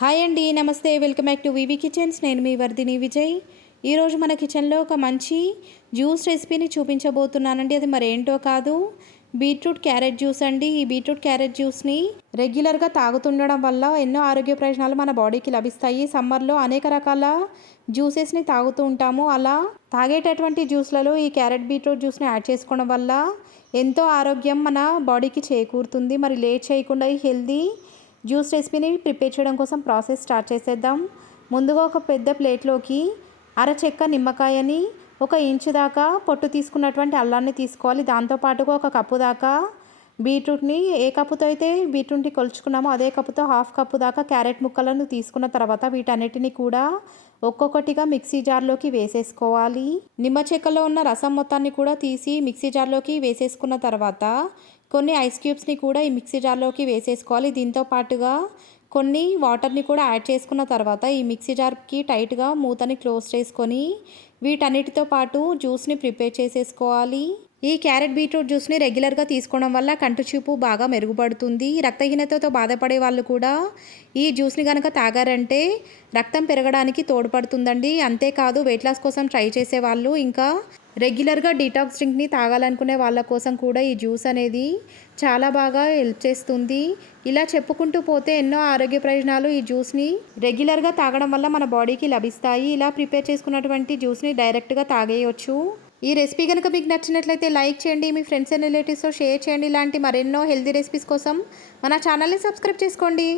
Hi అండి, నమస్తే. Welcome back to V V kitchens. నేను మీ వర్ధిని విజయ్. ఈరోజు మన కిచెన్లో ఒక మంచి జ్యూస్ రెసిపీని చూపించబోతున్నానండి. అది మరేంటో కాదు, బీట్రూట్ క్యారెట్ జ్యూస్ అండి. ఈ బీట్రూట్ క్యారెట్ జ్యూస్ని రెగ్యులర్గా తాగుతుండడం వల్ల ఎన్నో ఆరోగ్య ప్రయోజనాలు మన బాడీకి లభిస్తాయి. సమ్మర్లో అనేక రకాల జ్యూసెస్ని తాగుతూ ఉంటాము. అలా తాగేటటువంటి జ్యూస్లలో ఈ క్యారెట్ బీట్రూట్ జ్యూస్ని యాడ్ చేసుకోవడం వల్ల ఎంతో ఆరోగ్యం మన బాడీకి చేకూరుతుంది. మరి లేట్ చేయకుండా ఈ హెల్దీ జ్యూస్ రెసిపీని ప్రిపేర్ చేయడం కోసం ప్రాసెస్ స్టార్ట్ చేసేద్దాం. ముందుగా ఒక పెద్ద ప్లేట్లోకి అరచెక్క నిమ్మకాయని, 1 ఇంచు దాకా పొట్టు తీసుకున్నటువంటి అల్లాన్ని తీసుకోవాలి. దాంతోపాటుగా 1 కప్పు దాకా బీట్రూట్ని, ఏ కప్పుతో అయితే బీట్రూట్ని కొలుచుకున్నామో అదే కప్పుతో 1/2 కప్పు దాకా క్యారెట్ ముక్కలను తీసుకున్న తర్వాత వీటన్నిటిని కూడా ఒక్కొక్కటిగా మిక్సీ జార్లోకి వేసేసుకోవాలి. నిమ్మ చెక్కలో ఉన్న రసం మొత్తాన్ని కూడా తీసి మిక్సీ జార్లోకి వేసేసుకున్న తర్వాత కొన్ని ఐస్ క్యూబ్స్ని కూడా ఈ మిక్సీ జార్లోకి వేసేసుకోవాలి. దీంతో పాటుగా కొన్ని వాటర్ని కూడా యాడ్ చేసుకున్న తర్వాత ఈ మిక్సీ జార్కి టైట్గా మూతని క్లోజ్ చేసుకొని వీటన్నిటితో పాటు జ్యూస్ని ప్రిపేర్ చేసేసుకోవాలి. ఈ క్యారెట్ బీట్రూట్ జ్యూస్ని రెగ్యులర్గా తీసుకోవడం వల్ల కంటి చూపు బాగా మెరుగుపడుతుంది. రక్తహీనతతో బాధపడే వాళ్ళు కూడా ఈ జ్యూస్ని కనుక తాగారంటే రక్తం పెరగడానికి తోడ్పడుతుందండి. అంతేకాదు, వెయిట్ లాస్ కోసం ట్రై చేసే వాళ్ళు, ఇంకా రెగ్యులర్గా డీటాక్స్ డ్రింక్ని తాగాలనుకునే వాళ్ళ కోసం కూడా ఈ జ్యూస్ అనేది చాలా బాగా హెల్ప్ చేస్తుంది. ఇలా చెప్పుకుంటూ పోతే ఎన్నో ఆరోగ్య ప్రయోజనాలు ఈ జ్యూస్ని రెగ్యులర్గా తాగడం వల్ల మన బాడీకి లభిస్తాయి. ఇలా ప్రిపేర్ చేసుకున్నటువంటి జ్యూస్ని డైరెక్ట్గా తాగేయచ్చు. ఈ రెసిపీ కనుక మీకు నచ్చినట్లయితే లైక్ చేయండి, మీ ఫ్రెండ్స్ అండ్ రిలేటివ్స్తో షేర్ చేయండి. ఇలాంటి మరెన్నో హెల్తీ రెసిపీస్ కోసం మన ఛానల్ని సబ్స్క్రైబ్ చేసుకోండి.